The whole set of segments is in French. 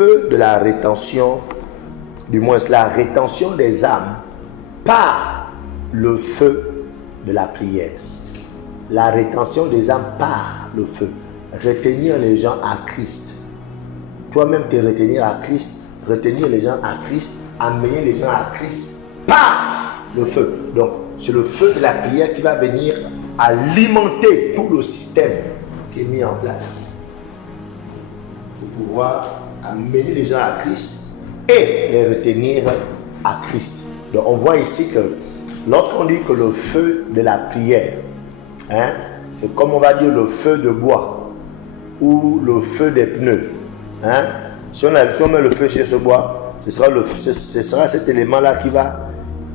feu de la rétention, du moins la rétention des âmes, par le feu de la prière. La rétention des âmes par le feu. Retenir les gens à Christ. Toi-même te retenir à Christ, retenir les gens à Christ, amener les gens à Christ par le feu. Donc, c'est le feu de la prière qui va venir alimenter tout le système qui est mis en place pour pouvoir amener les gens à Christ et les retenir à Christ. Donc, on voit ici que lorsqu'on dit que le feu de la prière, c'est comme on va dire le feu de bois ou le feu des pneus. Si on met le feu sur ce bois, ce sera cet élément-là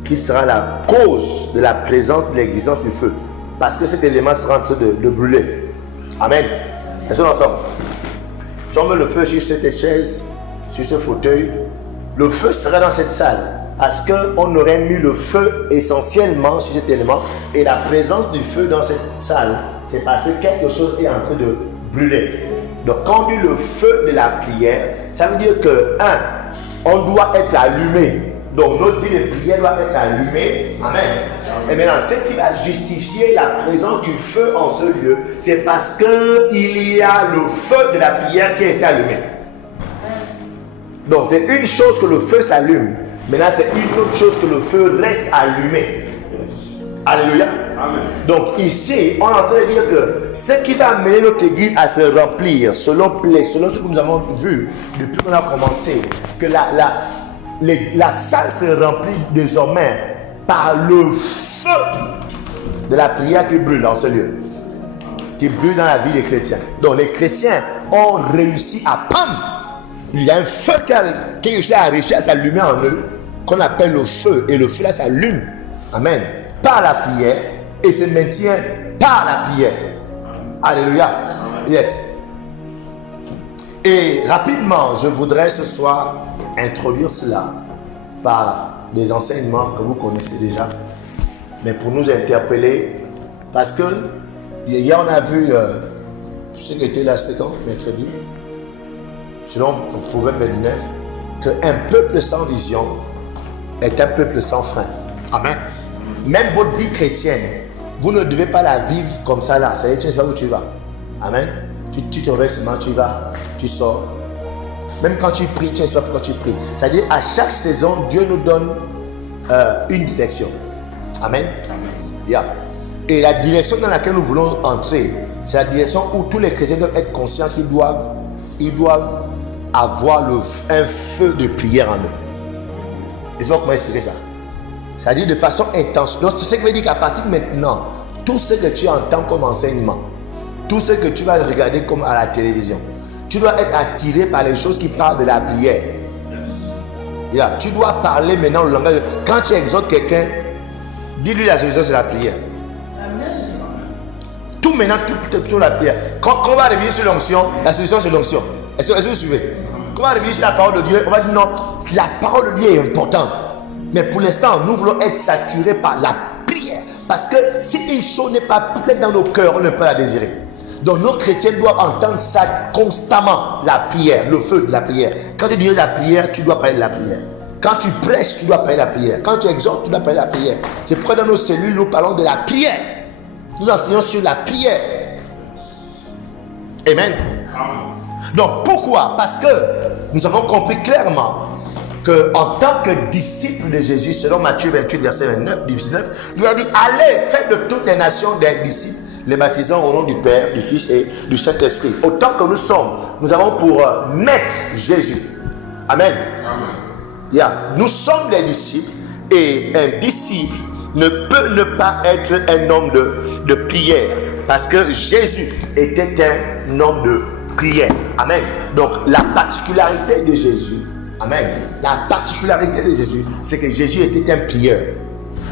qui sera la cause de la présence, de l'existence du feu. Parce que cet élément sera en train de brûler. Amen. Est-ce qu'on ensemble? Si on met le feu sur cette chaise, sur ce fauteuil, le feu serait dans cette salle. Parce qu'on aurait mis le feu essentiellement sur cet élément. Et la présence du feu dans cette salle, c'est parce que quelque chose est en train de brûler. Donc quand on dit le feu de la prière, ça veut dire que, on doit être allumé. Donc notre vie de prière doit être allumée. Amen. Et maintenant, ce qui va justifier la présence du feu en ce lieu, c'est parce qu'il y a le feu de la prière qui a été allumé. Donc c'est une chose que le feu s'allume. Maintenant, c'est une autre chose que le feu reste allumé. Alléluia. Amen. Donc ici, on est en train de dire que ce qui va amener notre église à se remplir, selon ce que nous avons vu depuis qu'on a commencé, que la salle se remplit désormais par le feu de la prière qui brûle dans ce lieu, qui brûle dans la vie des chrétiens. Donc les chrétiens ont réussi à il y a un feu qui a réussi à s'allumer en eux, qu'on appelle le feu, et le feu là s'allume, amen, par la prière, et se maintient par la prière. Alléluia. Yes. Et rapidement, je voudrais ce soir introduire cela par des enseignements que vous connaissez déjà, mais pour nous interpeller, parce que hier on a vu ce qui était là, c'était quand? Mercredi, selon Proverbe 29, qu'un peuple sans vision est un peuple sans frein. Amen. Même votre vie chrétienne, vous ne devez pas la vivre comme ça là. Ça veut dire, tu ne sais pas où tu vas. Amen. Tu te réveilles seulement, tu vas, tu sors. Même quand tu pries, tu ne sais pas pourquoi tu pries. C'est-à-dire, à chaque saison, Dieu nous donne une direction. Amen. Yeah. Et la direction dans laquelle nous voulons entrer, c'est la direction où tous les chrétiens doivent être conscients qu'ils doivent avoir un feu de prière en eux. Et c'est comment expliquer ça? C'est-à-dire de façon intense. Donc, c'est ce qui veut dire qu'à partir de maintenant, tout ce que tu entends comme enseignement, tout ce que tu vas regarder comme à la télévision, tu dois être attiré par les choses qui parlent de la prière. Yeah. Tu dois parler maintenant le langage. Quand tu exhortes quelqu'un, dis-lui la solution, c'est la prière. Tout maintenant, tout la prière. Quand on va revenir sur l'onction, la solution c'est l'onction. Est-ce que vous suivez? Quand on va revenir sur la parole de Dieu, on va dire non, la parole de Dieu est importante. Mais pour l'instant, nous voulons être saturés par la prière. Parce que si une chose n'est pas pleine dans nos cœurs, on ne peut pas la désirer. Donc nos chrétiens doivent entendre ça constamment, la prière, le feu de la prière. Quand tu dis la prière, tu dois parler de la prière. Quand tu prêches, tu dois parler de la prière. Quand tu exhortes, tu dois parler de la prière. C'est pourquoi dans nos cellules, nous parlons de la prière. Nous enseignons sur la prière. Amen. Donc pourquoi? Parce que nous avons compris clairement qu'en tant que disciple de Jésus, selon Matthieu 28, verset 29, 19, il a dit, allez, faites de toutes les nations des disciples, les baptisant au nom du Père, du Fils et du Saint-Esprit. Autant que nous sommes, nous avons pour maître Jésus. Amen. Amen. Yeah. Nous sommes des disciples, et un disciple ne peut ne pas être un homme de prière, parce que Jésus était un homme de prière. Amen. Donc la particularité de Jésus, amen, la particularité de Jésus, c'est que Jésus était un prieur.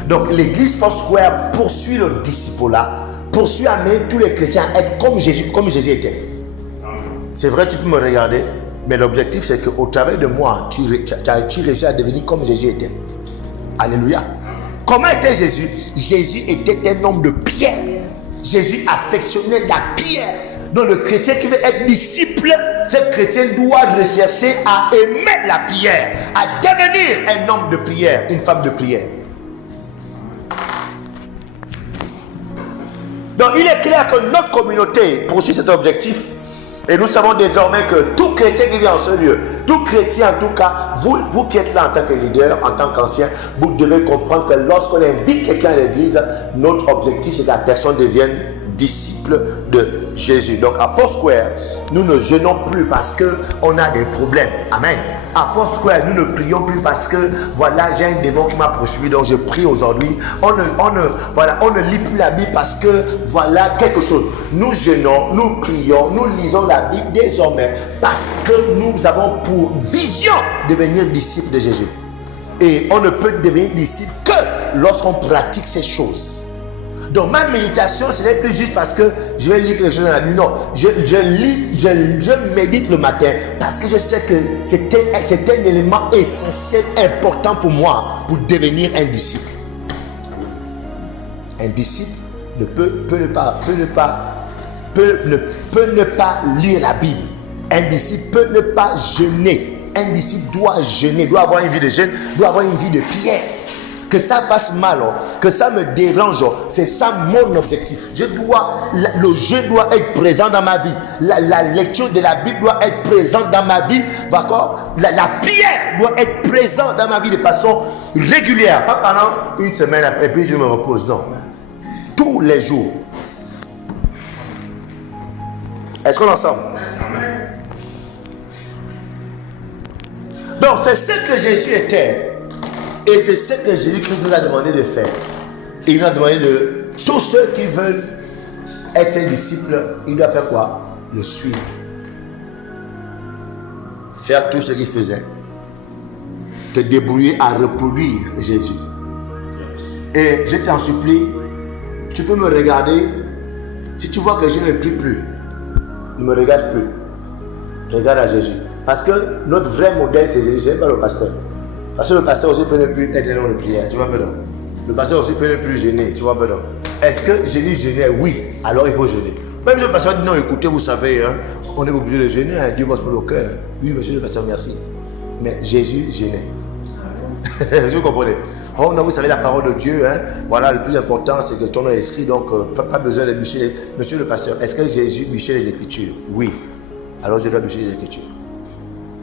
Donc l'église Foursquare poursuit le disciple-là, poursuit à amener tous les chrétiens à être comme Jésus était. C'est vrai, tu peux me regarder, mais l'objectif c'est qu'au travers de moi, tu réussis à devenir comme Jésus était. Alléluia. Comment était Jésus? Jésus était un homme de prière. Jésus affectionnait la prière. Donc le chrétien qui veut être disciple, ce chrétien doit rechercher à aimer la prière, à devenir un homme de prière, une femme de prière. Donc il est clair que notre communauté poursuit cet objectif. Et nous savons désormais que tout chrétien qui vient en ce lieu, tout chrétien en tout cas, vous qui êtes là en tant que leader, en tant qu'ancien, vous devez comprendre que lorsqu'on invite quelqu'un à l'église, notre objectif c'est que la personne devienne disciple de Jésus. Donc à Foursquare, nous ne jeûnons plus parce qu'on a des problèmes. Amen. À Foursquare, nous ne prions plus parce que voilà, j'ai un démon qui m'a poursuivi, donc je prie aujourd'hui. On ne lit plus la Bible parce que voilà quelque chose. Nous jeûnons, nous prions, nous lisons la Bible désormais parce que nous avons pour vision de devenir disciples de Jésus. Et on ne peut devenir disciple que lorsqu'on pratique ces choses. Donc ma méditation, ce n'est plus juste parce que je vais lire quelque chose dans la nuit. Non, je médite le matin parce que je sais que c'est un élément essentiel, important pour moi pour devenir un disciple. Un disciple peut ne pas lire la Bible. Un disciple peut ne pas jeûner. Un disciple doit jeûner, doit avoir une vie de jeûne, doit avoir une vie de prière. Que ça fasse mal, que ça me dérange, c'est ça mon objectif. Le jeûne doit être présent dans ma vie. La lecture de la Bible doit être présente dans ma vie. D'accord? La prière doit être présente dans ma vie de façon régulière. Pas pendant une semaine après, puis je me repose. Non. Tous les jours. Est-ce qu'on est ensemble? Donc, c'est ce que Jésus était. Et c'est ce que Jésus-Christ nous a demandé de faire. Il nous a demandé de tous ceux qui veulent être ses disciples, ils doivent faire quoi? Le suivre. Faire tout ce qu'il faisait. Te débrouiller à reproduire Jésus. Et je t'en supplie, tu peux me regarder. Si tu vois que je ne prie plus, ne me regarde plus. Regarde à Jésus. Parce que notre vrai modèle, c'est Jésus, c'est pas le pasteur. Parce que le pasteur aussi peut ne plus être un homme de prière, tu vois pas non. Le pasteur aussi peut ne plus jeûner, tu vois pas non. Est-ce que Jésus jeûnait? Oui, alors il faut jeûner. Même si le pasteur dit non, écoutez, vous savez, hein, on est obligé de jeûner, hein, Dieu va se mettre au cœur. Oui, monsieur le pasteur, merci. Mais Jésus jeûnait. Vous comprenez? Oh non, vous savez la parole de Dieu, hein. Voilà, le plus important c'est que ton esprit, donc pas besoin de bûcher les... Monsieur le pasteur, est-ce que Jésus bûchait les Écritures? Oui, alors je dois bûcher les Écritures.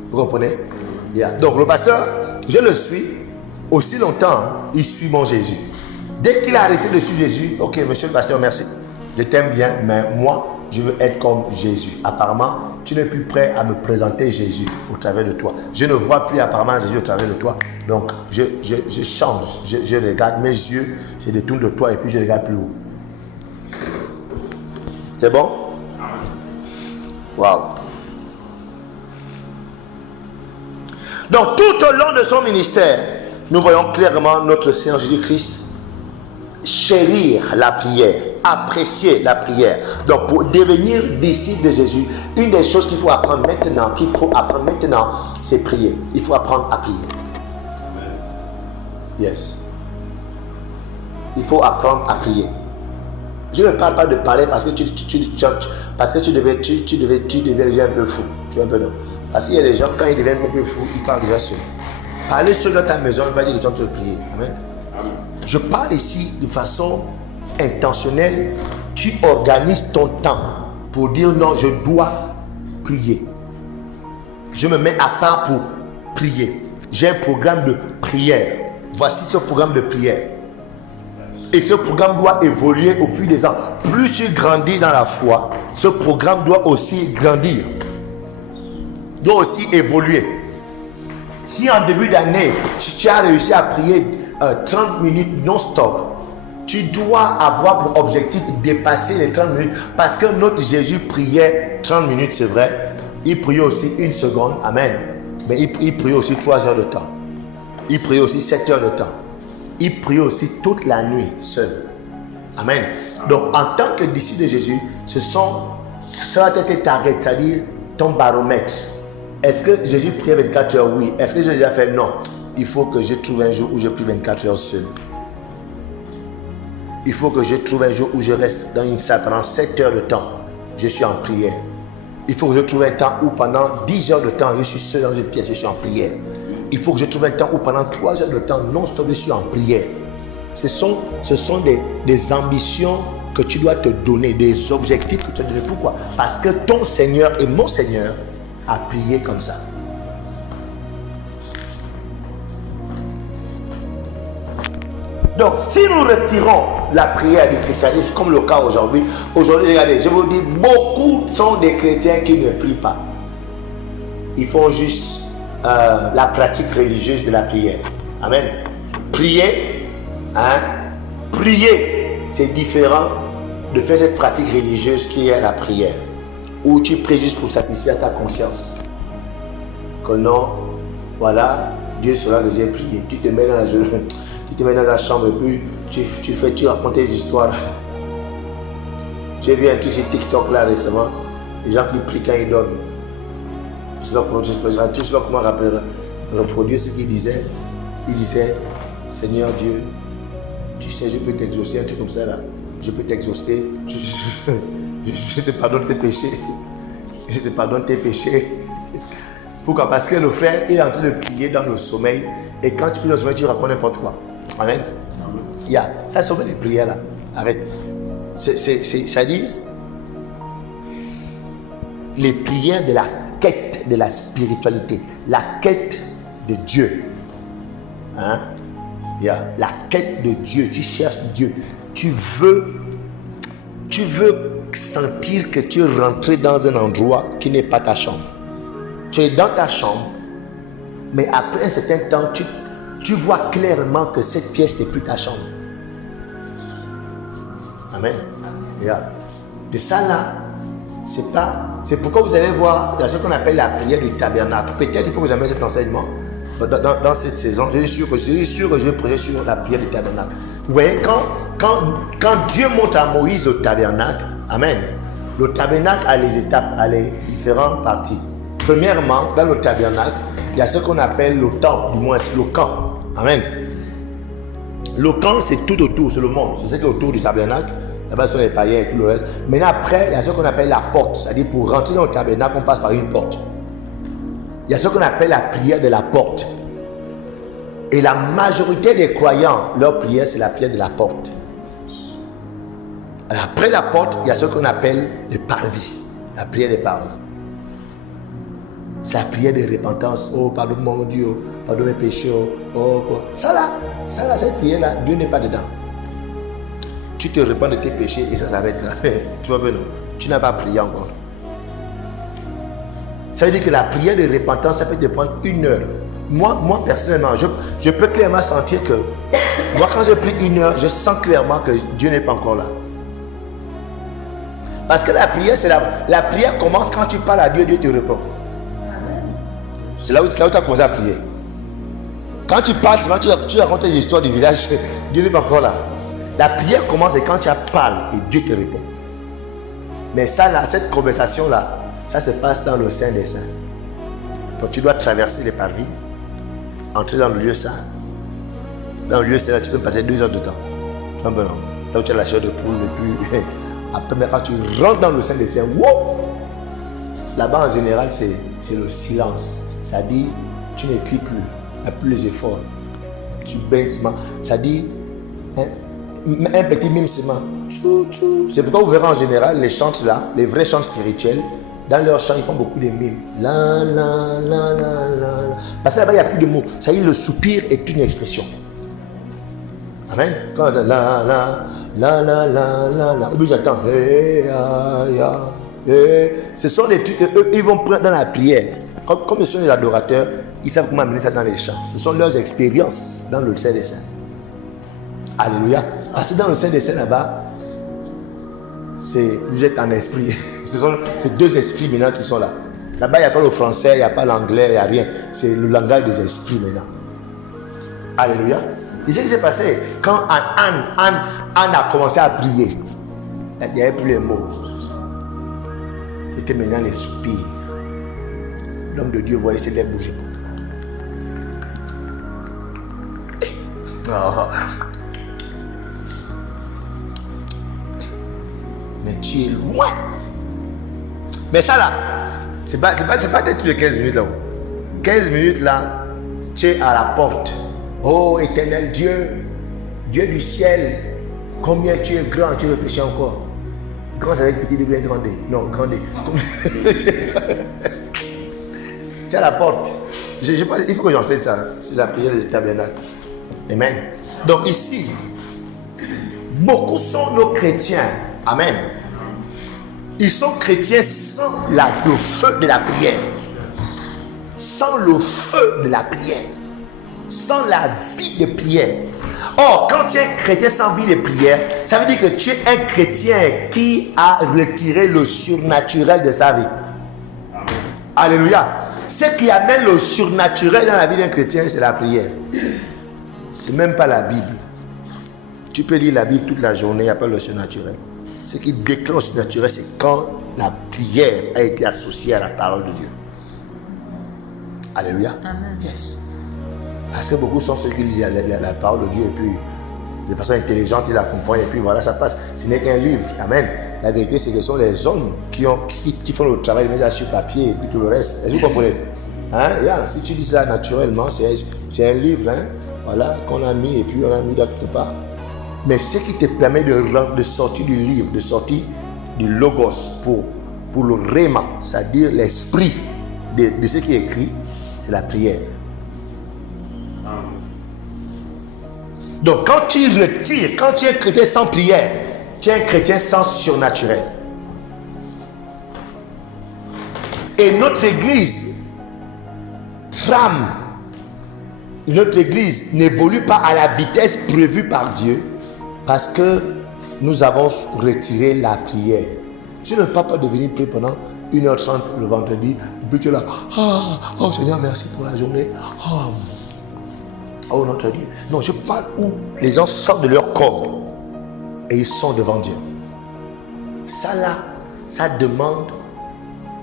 Vous comprenez? Yeah. Donc le pasteur, je le suis aussi longtemps, il suit mon Jésus. Dès qu'il a arrêté de suivre Jésus, ok, monsieur le pasteur, merci. Je t'aime bien, mais moi, je veux être comme Jésus. Apparemment, tu n'es plus prêt à me présenter Jésus au travers de toi. Je ne vois plus apparemment Jésus au travers de toi. Donc, je change. Je regarde, mes yeux se détournent de toi et puis je regarde plus haut. C'est bon? Waouh! Donc, tout au long de son ministère, nous voyons clairement notre Seigneur Jésus-Christ chérir la prière, apprécier la prière. Donc, pour devenir disciple de Jésus, une des choses qu'il faut apprendre maintenant, c'est prier. Il faut apprendre à prier. Yes. Il faut apprendre à prier. Je ne parle pas de parler parce que tu deviens un peu fou. Tu es un peu non. Parce qu'il y a des gens, quand ils deviennent un peu fous, ils parlent déjà seuls. Parler seul dans ta maison, il va dire que tu es en train de prier. Amen. Je parle ici de façon intentionnelle. Tu organises ton temps pour dire non, je dois prier. Je me mets à part pour prier. J'ai un programme de prière. Voici ce programme de prière. Et ce programme doit évoluer au fil des ans. Plus tu grandis dans la foi, ce programme doit aussi grandir. Doit aussi évoluer. Si en début d'année, tu as réussi à prier 30 minutes non-stop, tu dois avoir pour objectif de dépasser les 30 minutes. Parce que notre Jésus priait 30 minutes, c'est vrai. Il priait aussi 1 seconde, amen. Mais il priait aussi 3 heures de temps. Il priait aussi 7 heures de temps. Il priait aussi toute la nuit seul. Amen. Donc en tant que disciple de Jésus, ça va être target, c'est-à-dire ton baromètre. Est-ce que Jésus priait 24 heures? Oui. Est-ce que j'ai déjà fait? Non. Il faut que je trouve un jour où je prie 24 heures seul. Il faut que je trouve un jour où je reste dans une salle pendant 7 heures de temps. je suis en prière. Il faut que je trouve un temps où pendant 10 heures de temps, je suis seul dans une pièce, je suis en prière. Il faut que je trouve un temps où pendant 3 heures de temps, non-stop, je suis en prière. Ce sont des ambitions que tu dois te donner, des objectifs que tu dois te donner. Pourquoi? Parce que ton Seigneur et mon Seigneur a prié comme ça. Donc, si nous retirons la prière du christianisme, comme le cas aujourd'hui, regardez, je vous dis, beaucoup sont des chrétiens qui ne prient pas. Ils font juste la pratique religieuse de la prière. Amen. Prier, prier, c'est différent de faire cette pratique religieuse qui est la prière, où tu pries juste pour satisfaire ta conscience. Que non, voilà, Dieu saura que j'ai prié. Tu te mets dans la chambre et puis tu racontes des histoires. J'ai vu un truc sur TikTok là récemment, les gens qui prient quand ils dorment. Je ne sais pas comment reproduire ce qu'il disait. Il disait, Seigneur Dieu, tu sais, je peux t'exaucer, un truc comme ça là. Je peux t'exaucer. Je te pardonne tes péchés. Je te pardonne tes péchés. Pourquoi? Parce que le frère, il est en train de prier dans le sommeil. Et quand tu pries dans le sommeil, tu racontes n'importe quoi. Amen. Ça sauve les prières là. Arrête. Ça dit les prières de la quête de la spiritualité, la quête de Dieu. La quête de Dieu. Tu cherches Dieu. Tu veux sentir que tu es rentré dans un endroit qui n'est pas ta chambre. Tu es dans ta chambre, mais après un certain temps, tu vois clairement que cette pièce n'est plus ta chambre. Amen. Et ça là, c'est pourquoi vous allez voir dans ce qu'on appelle la prière du tabernacle. Peut-être il faut que vous ameniez cet enseignement dans cette saison. Je suis sûr que je vais prêcher sur la prière du tabernacle. Vous voyez, quand Dieu monte à Moïse au tabernacle, amen, le tabernacle a les étapes, a les différentes parties. Premièrement, dans le tabernacle, il y a ce qu'on appelle le temple, du moins le camp. Amen. Le camp, c'est tout autour, c'est le monde. C'est ce qui est autour du tabernacle. Là-bas, ce sont les païens et tout le reste. Maintenant, après, il y a ce qu'on appelle la porte. C'est-à-dire, pour rentrer dans le tabernacle, on passe par une porte. Il y a ce qu'on appelle la prière de la porte. Et la majorité des croyants, leur prière, c'est la prière de la porte. Après la porte, il y a ce qu'on appelle le parvis. La prière des parvis. C'est la prière de repentance. Oh, pardonne-moi mon Dieu. Pardonne mes péchés. Oh, ça là, cette prière-là, Dieu n'est pas dedans. Tu te repens de tes péchés et ça s'arrête là. Tu vois bien, non? Tu n'as pas prié encore. Ça veut dire que la prière de repentance, ça peut te prendre 1 heure. Moi personnellement, je peux clairement sentir que moi, quand je prie 1 heure, je sens clairement que Dieu n'est pas encore là. Parce que la prière, la prière commence quand tu parles à Dieu, Dieu te répond. C'est là où tu as commencé à prier. Quand tu parles, tu racontes des histoires du village, Dieu n'est pas encore là. La prière commence quand tu parles et Dieu te répond. Mais ça là, cette conversation là, ça se passe dans le Saint des Saints. Donc tu dois traverser les parvis, entrer dans le lieu saint. Dans le lieu saint, tu peux passer 2 heures de temps. Tu vois, là où tu as la chair de poule, et puis après, quand tu rentres dans le Saint des Saints, wow! Là-bas en général, c'est le silence. Ça dit, tu n'écris plus, il n'y a plus les efforts. Tu baignes, ça dit, un petit mimsement. C'est pourquoi vous verrez en général les chants là, les vrais chants spirituels, dans leurs chants, ils font beaucoup de mimes. La, la, la, la, la. Parce que là-bas, il n'y a plus de mots. Ça y est, le soupir est une expression. Amen. Quand la, la, la, la, la, la. Puis j'attends. Ce sont des trucs, eux, ils vont prendre dans la prière. Comme ce sont les adorateurs, ils savent comment amener ça dans les chants. Ce sont leurs expériences dans le Saint des Saints. Alléluia. Parce que dans le Saint des Saints là-bas, vous êtes en esprit. C'est 2 esprits maintenant qui sont là. Là-bas, il n'y a pas le français, il n'y a pas l'anglais, il n'y a rien. C'est le langage des esprits maintenant. Alléluia. Et ce qui s'est passé, quand Anne a commencé à prier, il n'y avait plus les mots. C'était maintenant les soupirs. L'homme de Dieu voyait ses lèvres bouger. Oh. Mais tu es loin. Mais ça là, c'est pas des trucs de 15 minutes là. 15 minutes là, tu es à la porte. Oh éternel Dieu, Dieu du ciel, combien tu es grand, tu réfléchis encore. Grand c'est avec petit de bien grandé. Non, grandé. Tu es à la porte. Il faut que j'enseigne ça. C'est la prière du tabernacle. Amen. Donc ici, beaucoup sont nos chrétiens. Amen. Ils sont chrétiens sans le feu de la prière. Sans le feu de la prière. Sans la vie de prière. Or, quand tu es un chrétien sans vie de prière, ça veut dire que tu es un chrétien qui a retiré le surnaturel de sa vie. Alléluia. Ce qui amène le surnaturel dans la vie d'un chrétien, c'est la prière. C'est même pas la Bible. Tu peux lire la Bible toute la journée, il n'y a pas le surnaturel. Ce qui déclenche le surnaturel, c'est quand la prière a été associée à la parole de Dieu. Alléluia. Amen. Yes. Parce que beaucoup sont ceux qui lisent la parole de Dieu et puis de façon intelligente, ils la comprennent et puis voilà, ça passe. Ce n'est qu'un livre. Amen. La vérité, c'est que ce sont les hommes qui font le travail, ils mettent ça sur papier et puis tout le reste. Est-ce que vous comprenez? Yeah. Si tu lis ça naturellement, c'est un livre, voilà, qu'on a mis et puis on a mis d'autre part. Mais ce qui te permet de sortir du livre, de sortir du logos pour le réma, c'est-à-dire l'esprit de ce qui est écrit, c'est la prière. Donc quand tu retires, quand tu es un chrétien sans prière, tu es un chrétien sans surnaturel. Et notre église trame, notre église n'évolue pas à la vitesse prévue par Dieu parce que nous avons retiré la prière. Tu ne peux pas devenir prier pendant 1h30 le vendredi, et puis tu es là, oh Seigneur, merci pour la journée. Oh notre Dieu. Non, je parle où les gens sortent de leur corps et ils sont devant Dieu. Ça là, ça demande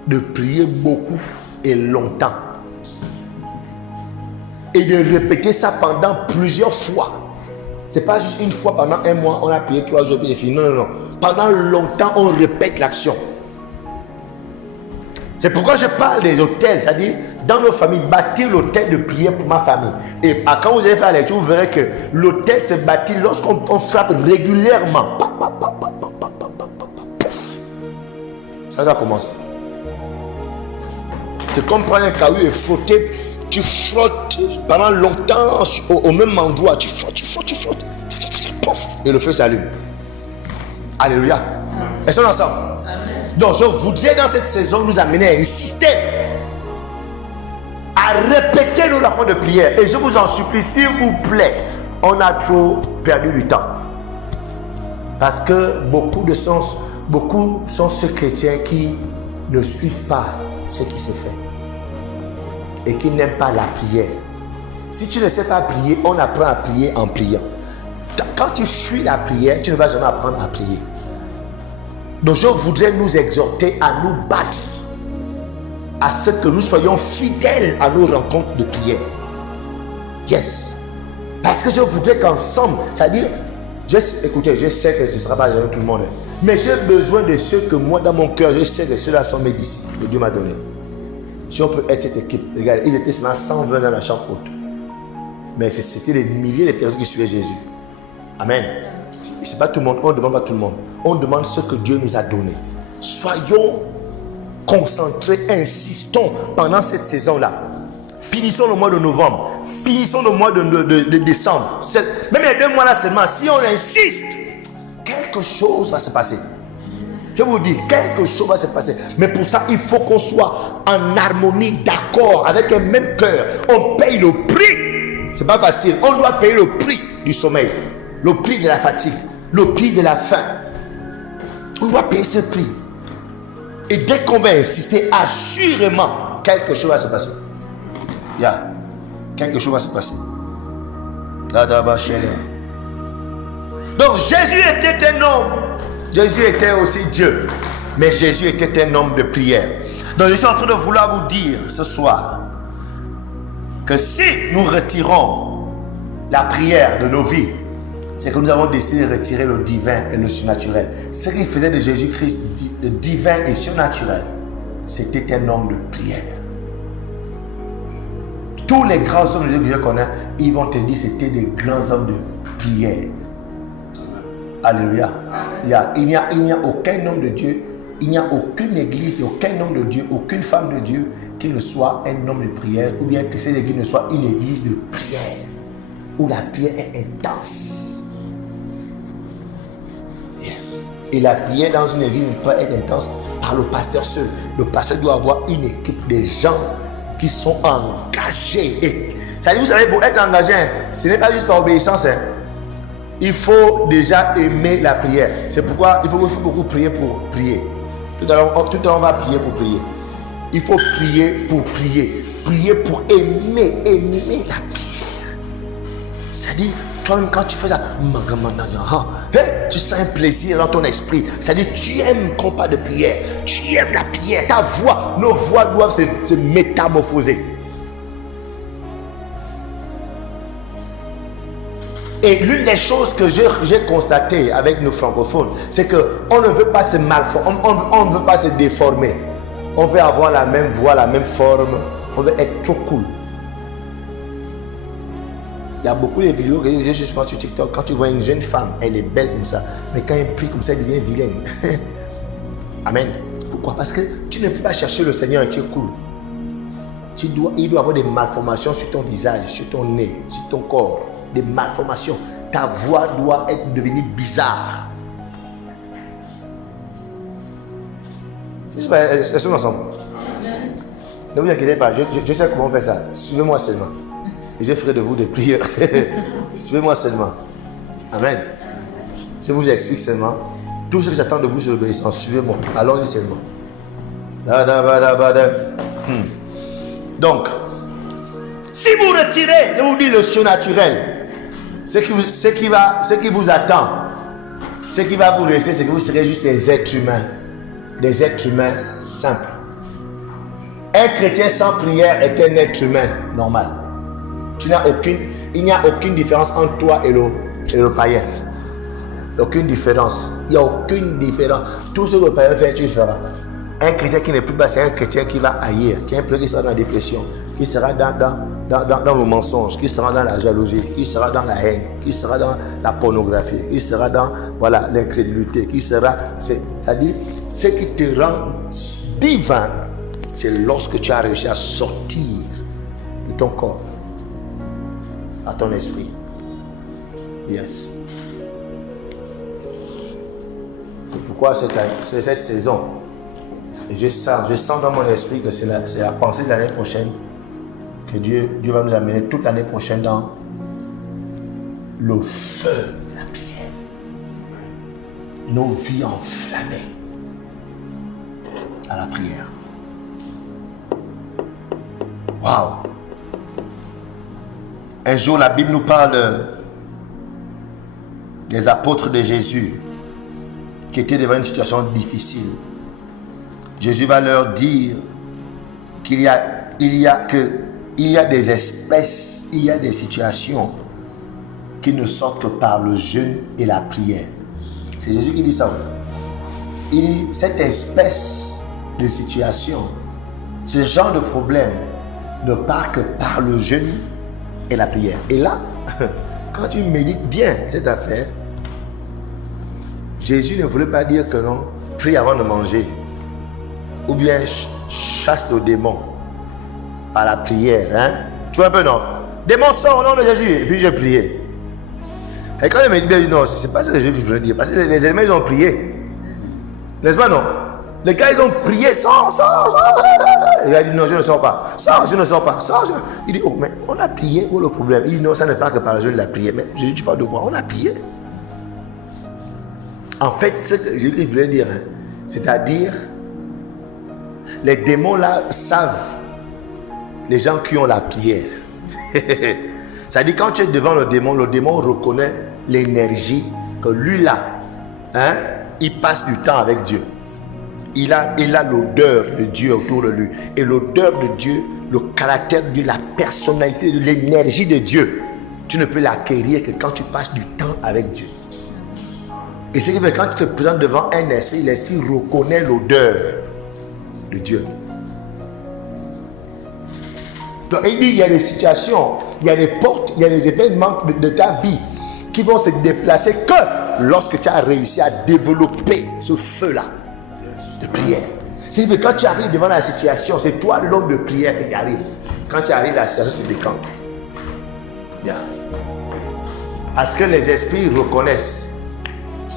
de prier beaucoup et longtemps. Et de répéter ça pendant plusieurs fois. C'est pas juste une fois pendant un mois, on a prié 3 jours et c'est fini. Non. Pendant longtemps, on répète l'action. C'est pourquoi je parle des hôtels, c'est-à-dire dans nos familles, bâtir l'hôtel de prière pour ma famille. Et quand vous allez faire la lecture, vous verrez que l'hôtel se bâtit lorsqu'on frappe régulièrement. Ça commence. C'est comme prendre un caillou et frotter. Tu frottes pendant longtemps au même endroit. Tu frottes. Et le feu s'allume. Alléluia. Est-ce qu'on est ensemble? Donc je voudrais dans cette saison nous amener à insister à répéter nos rapports de prière. Et je vous en supplie, s'il vous plaît, on a trop perdu du temps. Parce que beaucoup sont ceux chrétiens qui ne suivent pas ce qui se fait et qui n'aiment pas la prière. Si tu ne sais pas prier, on apprend à prier en priant. Quand tu fuis la prière, tu ne vas jamais apprendre à prier. Donc je voudrais nous exhorter à nous battre, à ce que nous soyons fidèles à nos rencontres de prière. Yes. Parce que je voudrais qu'ensemble, c'est-à-dire, écoutez, je sais que ce ne sera pas jamais tout le monde, mais j'ai besoin de ceux que moi, dans mon cœur, je sais que ceux-là sont mes disciples que Dieu m'a donné. Si on peut être cette équipe, regardez, ils étaient seulement 120 dans la chambre haute. Mais c'était des milliers de personnes qui suivaient Jésus. Amen. Ce n'est pas tout le monde, on ne demande pas tout le monde. On demande ce que Dieu nous a donné. Soyons concentrés, insistons pendant cette saison-là. Finissons le mois de novembre, finissons le mois de décembre. Même les 2 mois-là seulement, si on insiste, quelque chose va se passer. Je vous dis, quelque chose va se passer. Mais pour ça, il faut qu'on soit en harmonie, d'accord, avec un même cœur. On paye le prix. C'est pas facile. On doit payer le prix du sommeil, le prix de la fatigue, le prix de la faim. On doit payer ce prix. Et dès qu'on va insister, assurément, quelque chose va se passer. Quelque chose va se passer. Donc Jésus était un homme. Jésus était aussi Dieu. Mais Jésus était un homme de prière. Donc je suis en train de vouloir vous dire ce soir que si nous retirons la prière de nos vies, c'est que nous avons décidé de retirer le divin et le surnaturel. Ce qui faisait de Jésus-Christ divin et surnaturel, c'était un homme de prière. Tous les grands hommes de Dieu que je connais, ils vont te dire que c'était des grands hommes de prière. Alléluia. Il n'y a aucun homme de Dieu, il n'y a aucune église, aucun homme de Dieu, aucune femme de Dieu qui ne soit un homme de prière, ou bien que cette église ne soit une église de prière, où la prière est intense. Yes. Et la prière dans une église ne peut pas être intense par le pasteur seul. Le pasteur doit avoir une équipe de gens qui sont engagés. Et, c'est-à-dire, vous savez, pour être engagé, ce n'est pas juste par obéissance. Il faut déjà aimer la prière. C'est pourquoi il faut beaucoup prier pour prier. Tout à l'heure, on va prier pour prier. Il faut prier pour prier. Prier pour aimer la prière. C'est-à-dire, toi-même quand tu fais ça, tu sens un plaisir dans ton esprit. C'est-à-dire, tu aimes qu'on parle de prière. Tu aimes la prière. Ta voix, nos voix doivent se métamorphoser. Et l'une des choses que j'ai constatées avec nos francophones, c'est qu'on ne veut pas se malformer, on ne veut pas se déformer. On veut avoir la même voix, la même forme. On veut être trop cool. Il y a beaucoup de vidéos que j'ai souvent sur TikTok. Quand tu vois une jeune femme, elle est belle comme ça. Mais quand elle prie comme ça, elle devient vilaine. Amen. Pourquoi? Parce que tu ne peux pas chercher le Seigneur et tu es cool. Il doit avoir des malformations sur ton visage, sur ton nez, sur ton corps. Des malformations. Ta voix doit devenir bizarre. Est-ce qu'on est ensemble? Ne vous inquiétez pas, je sais comment on fait ça. Suivez-moi seulement. Et je ferai de vous des prières. Suivez-moi seulement. Amen. Je vous explique seulement. Tout ce que j'attends de vous, c'est l'obéissance. Suivez-moi. Allons-y seulement. Donc, si vous retirez, je vous dis le surnaturel, ce qui vous attend, ce qui va vous rester, c'est que vous serez juste des êtres humains simples. Un chrétien sans prière est un être humain normal. Il n'y a aucune différence entre toi et le païen. Aucune différence. Il n'y a aucune différence. Tout ce que le païen fait, tu le feras. Un chrétien qui n'est plus bas, c'est un chrétien qui va ailleurs, qui sera dans la dépression, qui sera dans le mensonge, qui sera dans la jalousie, qui sera dans la haine, qui sera dans la pornographie, qui sera dans l'incrédulité, qui sera... C'est-à-dire, ce qui te rend divin, c'est lorsque tu as réussi à sortir de ton corps à ton esprit. Yes. C'est pourquoi cette saison, je sens dans mon esprit que c'est la pensée de l'année prochaine, que Dieu va nous amener toute l'année prochaine dans le feu de la prière. Nos vies enflammées à la prière. Waouh! Un jour, la Bible nous parle des apôtres de Jésus qui étaient devant une situation difficile. Jésus va leur dire qu'il y a des espèces, il y a des situations qui ne sortent que par le jeûne et la prière. C'est Jésus qui dit ça. Il dit, cette espèce de situation, ce genre de problème ne part que par le jeûne et la prière. Et là, quand tu médites bien cette affaire, Jésus ne voulait pas dire que non, prie avant de manger, ou bien chasse le démon par la prière. Hein? Tu vois un peu, non? Démon sort au nom de Jésus, et puis j'ai prié. Et quand il me dit bien, non, c'est pas ça que Jésus voulait dire, parce que les éléments, ils ont prié. N'est-ce pas, non? Les gars, ils ont prié, sors. Il a dit, non, je ne sors pas. Je ne sors pas. Il dit, oh, mais on a prié, où est le problème? Il dit, non, ça n'est pas que par le jeûne de la prière. Mais Jésus, tu parles de quoi? On a prié. En fait, ce que Jésus voulait dire, hein, c'est-à-dire, les démons là savent les gens qui ont la prière. C'est-à-dire, quand tu es devant le démon reconnaît l'énergie que lui là, hein, il passe du temps avec Dieu. Il a l'odeur de Dieu autour de lui. Et l'odeur de Dieu, le caractère de Dieu, la personnalité, l'énergie de Dieu, tu ne peux l'acquérir que quand tu passes du temps avec Dieu. Et c'est que quand tu te présentes devant un esprit, l'esprit reconnaît l'odeur de Dieu. Donc, il dit, il y a des situations, il y a des portes, il y a des événements de ta vie qui vont se déplacer que lorsque tu as réussi à développer ce feu-là de prière. C'est-à-dire que quand tu arrives devant la situation, c'est toi l'homme de prière qui arrive. Quand tu arrives, la situation se décante. Bien. Parce que les esprits reconnaissent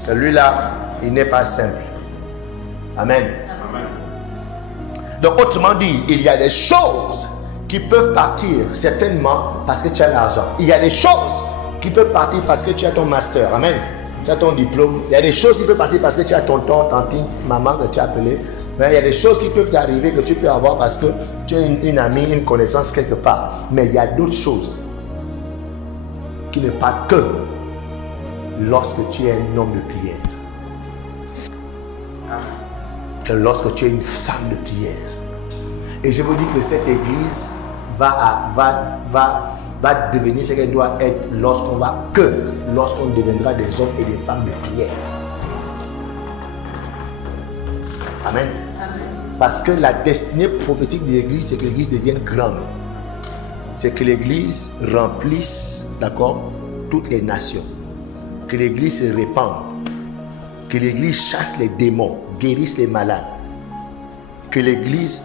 que lui-là, il n'est pas simple. Amen. Amen. Donc, autrement dit, il y a des choses qui peuvent partir certainement parce que tu as l'argent. Il y a des choses qui peuvent partir parce que tu as ton master. Amen. Tu as ton diplôme. Il y a des choses qui peuvent partir parce que tu as ton tantine, maman que tu as appelé. Il y a des choses qui peuvent t'arriver que tu peux avoir parce que tu as une amie, une connaissance quelque part. Mais il y a d'autres choses qui ne partent que lorsque tu es un homme de prière. Que lorsque tu es une femme de prière. Et je vous dis que cette église va devenir ce qu'elle doit être lorsqu'on deviendra des hommes et des femmes de prière. Amen. Parce que la destinée prophétique de l'église, c'est que l'église devienne grande. C'est que l'église remplisse, d'accord, toutes les nations. Que l'église se répande. Que l'église chasse les démons, guérisse les malades. Que l'église,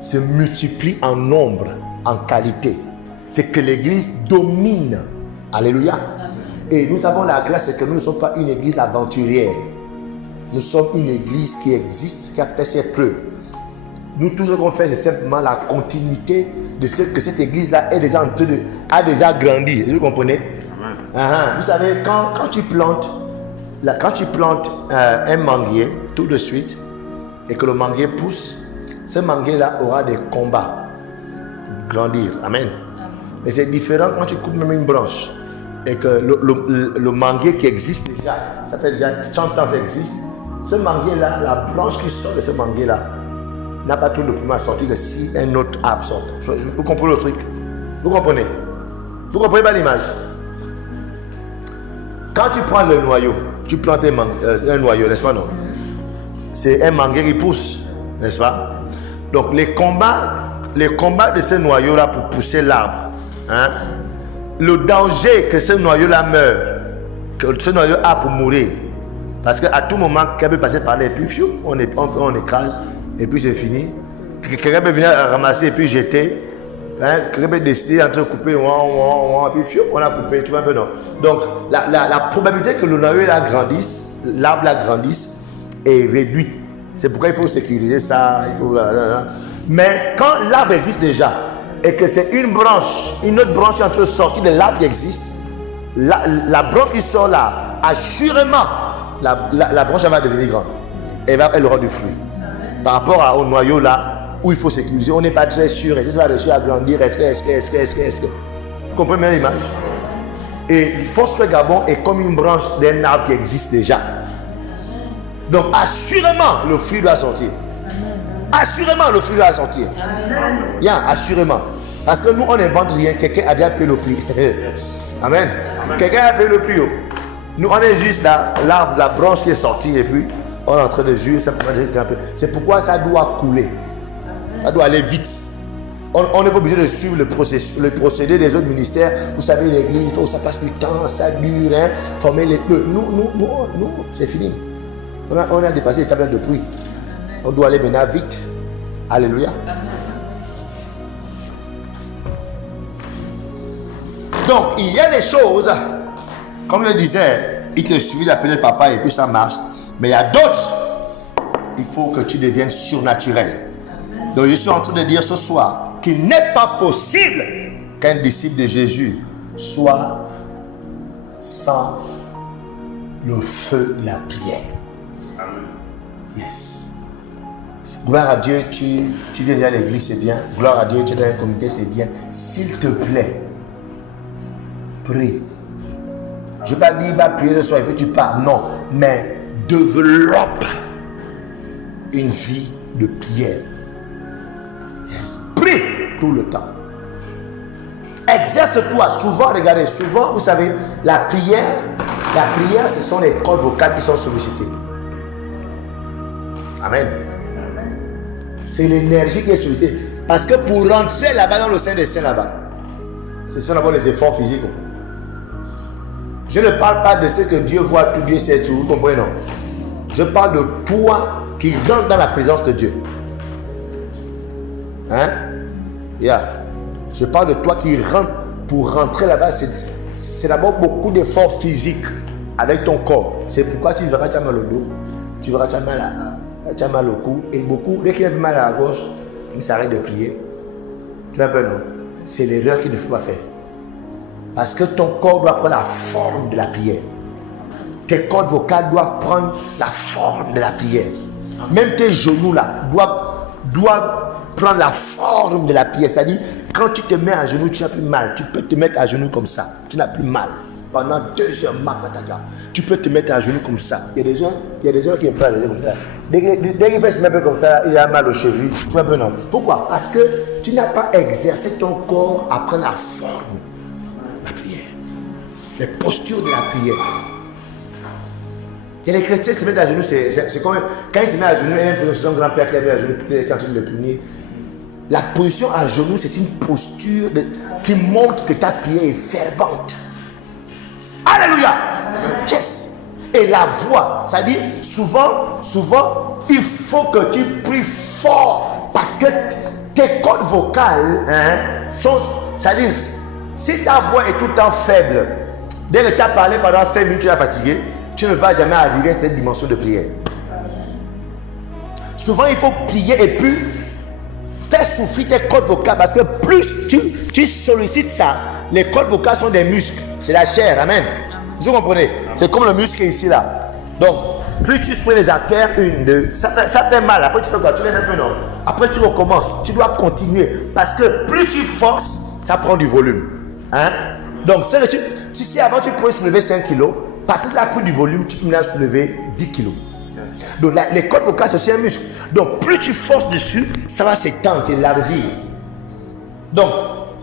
se multiplie en nombre, en qualité. C'est que l'église domine. Alléluia. Et nous avons la grâce, c'est que nous ne sommes pas une église aventurière. Nous sommes une église qui existe, qui a fait ses preuves. Nous, tout ce qu'on fait, c'est simplement la continuité de ce que cette église-là est déjà a déjà grandi. Vous comprenez? Vous savez, quand tu plantes un manguier, tout de suite, et que le manguier pousse, ce manguier-là aura des combats pour grandir. Amen. Et c'est différent quand tu coupes même une branche et que le manguier qui existe déjà, ça fait déjà 100 ans ça existe. Ce manguier-là, la branche qui sort de ce manguier-là, n'a pas tout le pouvoir à sortir que si un autre arbre sort. Vous comprenez le truc? Vous comprenez? Vous comprenez pas l'image? Quand tu prends le noyau, tu plantes un noyau, n'est-ce pas, non? C'est un manguier qui pousse, n'est-ce pas? Donc les combats de ce noyau-là pour pousser l'arbre, le danger que ce noyau-là meurt, que ce noyau a pour mourir, parce qu'à tout moment, quelqu'un peut passer par là et puis on écrase et puis c'est fini. Quelqu'un peut venir ramasser et puis jeter. Quelqu'un peut décider entre couper, et puis on a coupé, tu vois un peu, non? Donc la probabilité que le noyau là grandisse, l'arbre là grandisse, est réduite. C'est pourquoi il faut sécuriser ça. Mais quand l'arbre existe déjà et que c'est une autre branche est en train de sortir de l'arbre qui existe, la branche qui sort là, assurément, la branche va devenir grande. Elle aura du fruit. Par rapport au noyau là, où il faut sécuriser, on n'est pas très sûr. Est-ce que ça va réussir à grandir? Est-ce que vous comprenez bien l'image? Et Force Gabon est comme une branche d'un arbre qui existe déjà. Donc assurément le fruit doit sortir. Assurément le fruit doit sortir. Bien, assurément. Parce que nous on n'invente rien. Quelqu'un a déjà payé le prix. Amen. Quelqu'un a payé le prix. Nous on est juste là, l'arbre, la branche qui est sortie et puis on est en train de juger. C'est pourquoi ça doit couler. Ça doit aller vite. On n'est pas obligé de suivre le procédé des autres ministères. Vous savez, l'église, il faut que ça passe du temps, ça dure, former les... Nous, c'est fini. On a dépassé les tablettes de prix. On doit aller maintenant vite. Alléluia. Donc, il y a des choses, comme je disais, il te suffit d'appeler papa et puis ça marche. Mais il y a d'autres, il faut que tu deviennes surnaturel. Donc, je suis en train de dire ce soir qu'il n'est pas possible qu'un disciple de Jésus soit sans le feu de la prière. Yes. Gloire à Dieu, tu viens à l'église, c'est bien. Gloire à Dieu, tu es dans un comité, c'est bien. S'il te plaît, prie. Je ne vais pas dire, va prier ce soir et puis tu pars. Non, mais développe une vie de prière. Yes. Prie tout le temps. Exerce-toi. Souvent, regardez, vous savez, la prière, ce sont les cordes vocales qui sont sollicitées. Amen. C'est l'énergie qui est sollicitée. Parce que pour rentrer là-bas dans le sein des saints là-bas, ce sont d'abord les efforts physiques. Je ne parle pas de ce que Dieu voit, tout Dieu sait tout, vous comprenez non? Je parle de toi qui rentre dans la présence de Dieu. Hein? Je parle de toi qui rentre. Pour rentrer là-bas, c'est d'abord beaucoup d'efforts physiques avec ton corps. C'est pourquoi tu verras, tu as mal au dos, tu verras, tu as mal au cou, et beaucoup, dès qu'il a mal à la gorge, il s'arrête de prier. Tu vois un peu, non? C'est l'erreur qu'il ne faut pas faire. Parce que ton corps doit prendre la forme de la prière. Tes cordes vocales doivent prendre la forme de la prière. Même tes genoux là doivent prendre la forme de la prière. C'est-à-dire, quand tu te mets à genoux, tu n'as plus mal. Tu peux te mettre à genoux comme ça. Tu n'as plus mal. Pendant 2 heures, tu peux te mettre à genoux comme ça. Il y a des gens qui ne peuvent pas aller comme ça. Dès qu'il fait se mettre comme ça, il a mal aux chevilles. Tu vois un peu non? Pourquoi? Parce que tu n'as pas exercé ton corps à prendre la forme de la prière. Les postures de la prière. Il y a des chrétiens qui se mettent à genoux, c'est quand même. Quand ils se mettent à genoux, il y a une position grand-père qui a mis à genoux quand il le punit. La position à genoux, c'est une posture qui montre que ta prière est fervente. Alléluia! Yes! Et la voix, c'est-à-dire, souvent, il faut que tu pries fort parce que tes cordes vocales sont. C'est-à-dire, si ta voix est tout le temps faible, dès que tu as parlé pendant 5 minutes, tu es fatigué, tu ne vas jamais arriver à cette dimension de prière. Souvent, il faut prier et puis faire souffrir tes cordes vocales parce que plus tu sollicites ça, les cordes vocales sont des muscles, c'est la chair, amen. Vous comprenez? C'est comme le muscle ici là. Donc, plus tu souffles les artères, 1, 2, ça fait mal. Après, tu fais quoi? Tu laisses un peu, non? Après, tu recommences. Tu dois continuer parce que plus tu forces, ça prend du volume. Hein? Donc, tu sais, avant, tu pouvais soulever 5 kilos. Parce que ça a pris du volume, tu peux maintenant soulever 10 kilos. Donc les cordes vocales, c'est aussi un muscle. Donc plus tu forces dessus, ça va s'étendre, s'élargir. Donc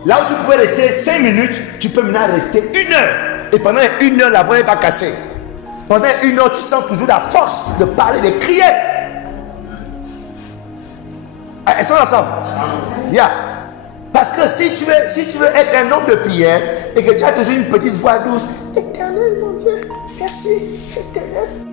là où tu pouvais rester 5 minutes, tu peux maintenant rester 1 heure. Et pendant 1 heure, la voix n'est pas cassée. Pendant 1 heure, tu sens toujours la force de parler, de crier. Elles sont ensemble. Parce que si tu veux être un homme de prière et que tu as toujours une petite voix douce, Éternel mon Dieu, merci, je t'aime.